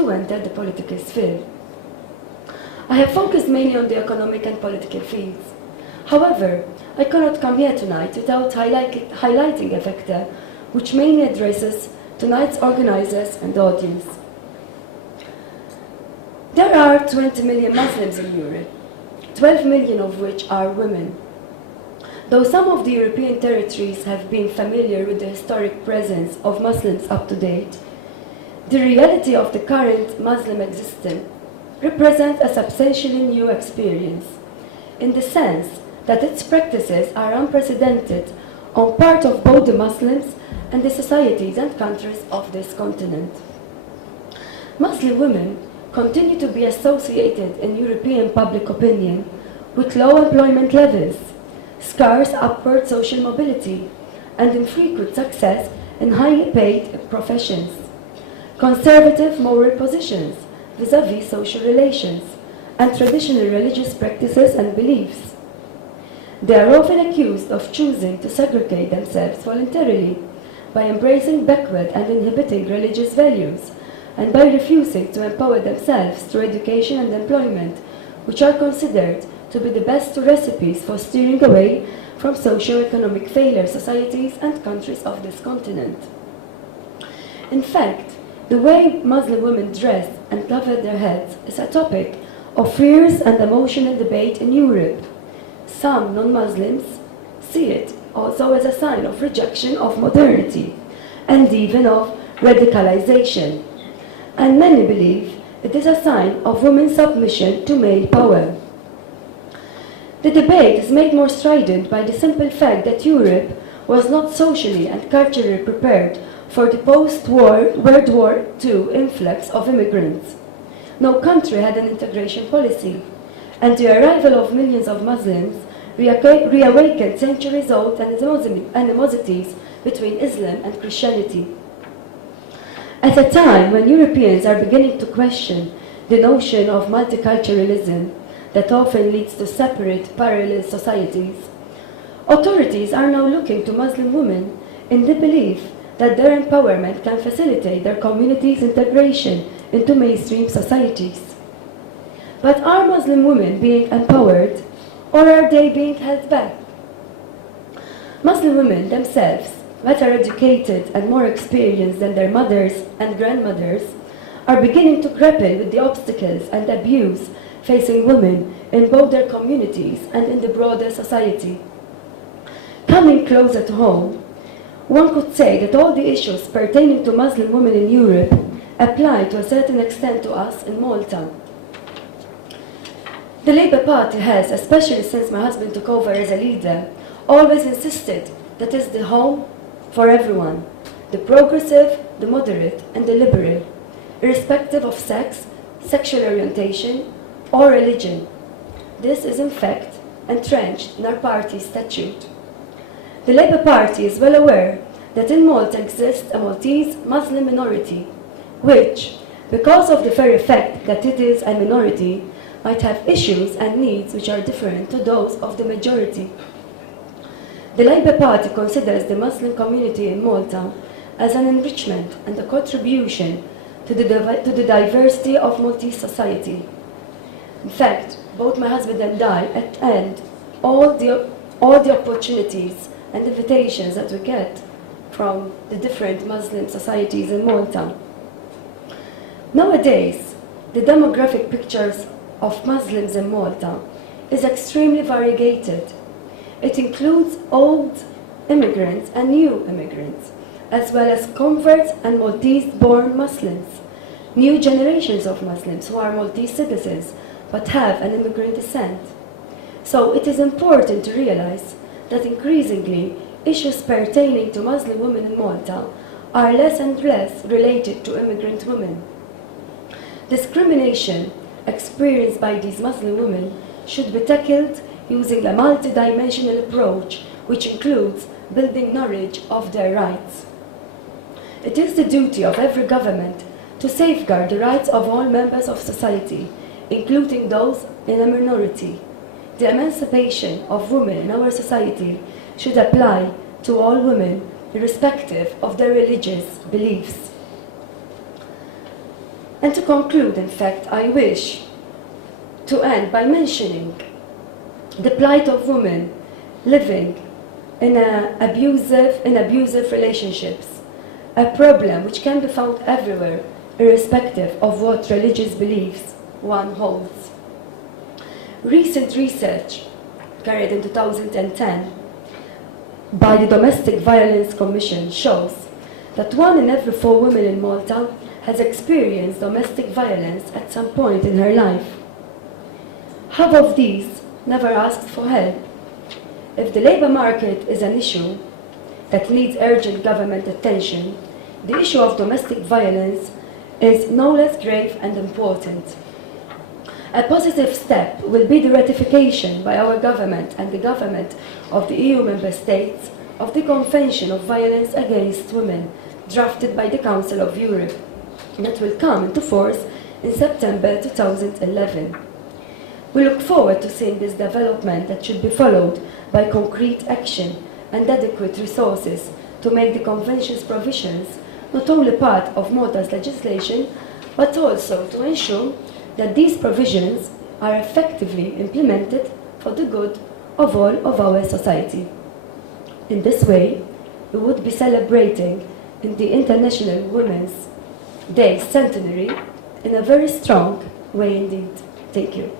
to enter the political sphere. I have focused mainly on the economic and political fields. However, I cannot come here tonight without highlighting a factor which mainly addresses tonight's organizers and audience. There are 20 million Muslims in Europe, 12 million of which are women. Though some of the European territories have been familiar with the historic presence of Muslims up to date, the reality of the current Muslim existence represents a substantially new experience, in the sense that its practices are unprecedented on part of both the Muslims and the societies and countries of this continent. Muslim women continue to be associated in European public opinion with low employment levels, scarce upward social mobility, and infrequent success in highly paid professions, conservative moral positions vis-à-vis social relations, and traditional religious practices and beliefs. They are often accused of choosing to segregate themselves voluntarily by embracing backward and inhibiting religious values, and by refusing to empower themselves through education and employment, which are considered to be the best recipes for steering away from socio-economic failure societies and countries of this continent. In fact, the way Muslim women dress and cover their heads is a topic of fierce and emotional debate in Europe. Some non-Muslims see it also as a sign of rejection of modernity and even of radicalization, and many believe it is a sign of women's submission to male power. The debate is made more strident by the simple fact that Europe was not socially and culturally prepared for the post-war World War II influx of immigrants. No country had an integration policy, and the arrival of millions of Muslims reawakened centuries-old animosities between Islam and Christianity. At a time when Europeans are beginning to question the notion of multiculturalism that often leads to separate, parallel societies, authorities are now looking to Muslim women in the belief that their empowerment can facilitate their communities' integration into mainstream societies. But are Muslim women being empowered, or are they being held back? Muslim women themselves, better educated and more experienced than their mothers and grandmothers, are beginning to grapple with the obstacles and abuse facing women in both their communities and in the broader society. Coming closer to home, one could say that all the issues pertaining to Muslim women in Europe apply to a certain extent to us in Malta. The Labour Party has, especially since my husband took over as a leader, always insisted that it's the home for everyone, the progressive, the moderate, and the liberal, irrespective of sex, sexual orientation, or religion. This is in fact entrenched in our party's statute. The Labour Party is well aware that in Malta exists a Maltese Muslim minority, which, because of the very fact that it is a minority, might have issues and needs which are different to those of the majority. The Labour Party considers the Muslim community in Malta as an enrichment and a contribution to the diversity of Maltese society. In fact, both my husband and I attend all the opportunities and invitations that we get from the different Muslim societies in Malta. Nowadays, the demographic pictures of Muslims in Malta is extremely variegated. It includes old immigrants and new immigrants, as well as converts and Maltese-born Muslims, new generations of Muslims who are Maltese citizens but have an immigrant descent. So it is important to realize that increasingly issues pertaining to Muslim women in Malta are less and less related to immigrant women. Discrimination experienced by these Muslim women should be tackled using a multi-dimensional approach which includes building knowledge of their rights. It is the duty of every government to safeguard the rights of all members of society, including those in a minority. The emancipation of women in our society should apply to all women, irrespective of their religious beliefs. And to conclude, in fact, I wish to end by mentioning the plight of women living in abusive relationships, a problem which can be found everywhere, irrespective of what religious beliefs one holds. Recent research carried in 2010 by the Domestic Violence Commission shows that 1 in every 4 women in Malta has experienced domestic violence at some point in her life. Half of these never asked for help. If the labour market is an issue that needs urgent government attention, the issue of domestic violence is no less grave and important. A positive step will be the ratification by our government and the government of the EU member states of the Convention of Violence Against Women, drafted by the Council of Europe, that will come into force in September 2011. We look forward to seeing this development that should be followed by concrete action and adequate resources to make the Convention's provisions not only part of Malta's legislation, but also to ensure that these provisions are effectively implemented for the good of all of our society. In this way, we would be celebrating in the International Women's Day Centenary in a very strong way indeed. Thank you.